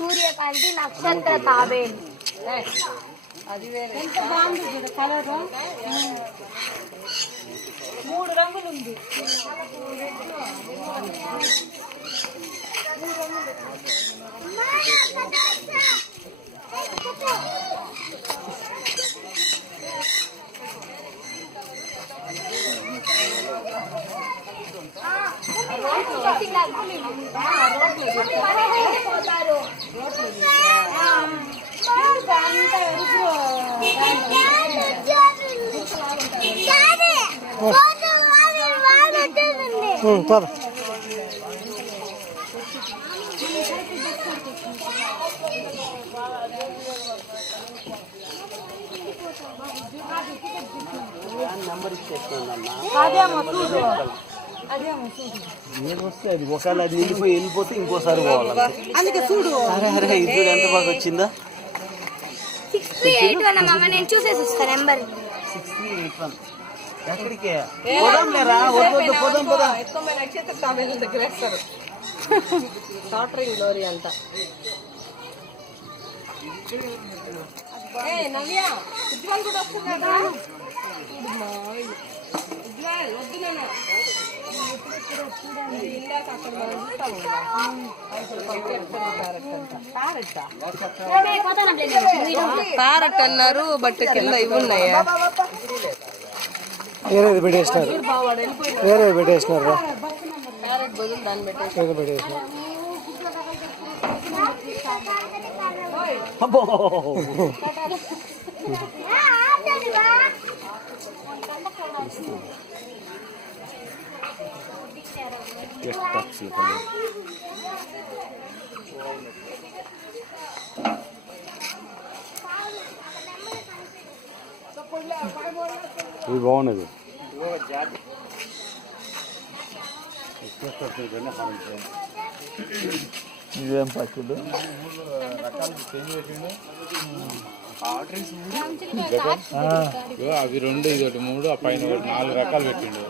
సూర్యకాంతి నక్షత్ర తాబేలు. అది వేరే ఎంత బాగుంది చూడు కలర్. 3 రంగులు ఉంది. పద వస్తే అది ఒకవేళ అది వెళ్ళిపోతే ఇంకోసారి పోవాలి. అందుకే చూడు అరే ఇది ఎంత బాగా వచ్చిందా. 6381 నేను చూసేసి వస్తాను నెంబర్. 6381 ఎక్కడికే పోదాం లేరా. వద్దు పోదాం పోదాం. ఎక్కువ నక్షత్ర తాబేలు దగ్గర వేస్తారు. సాటరింగ్ లోరీ అంతా. నవ్య ఉజ్వల్ కూడా వస్తున్నాడా. ఉజ్వల్ వద్దు నాన్న. ప్యారెట్ అన్నారు బట్ కింద ఇవి ఉన్నాయా. వేరేది పెట్టేసినారు. వేరేది పెట్టేసినారు. ప్యారెట్ బదులు దాన్ని పెట్టేసినారు. ఇది బాగున్నది. ఇదేం పచ్చుడు అవి 2 ఇది 3 ఆ పైన 4 రకాలు పెట్టిండు.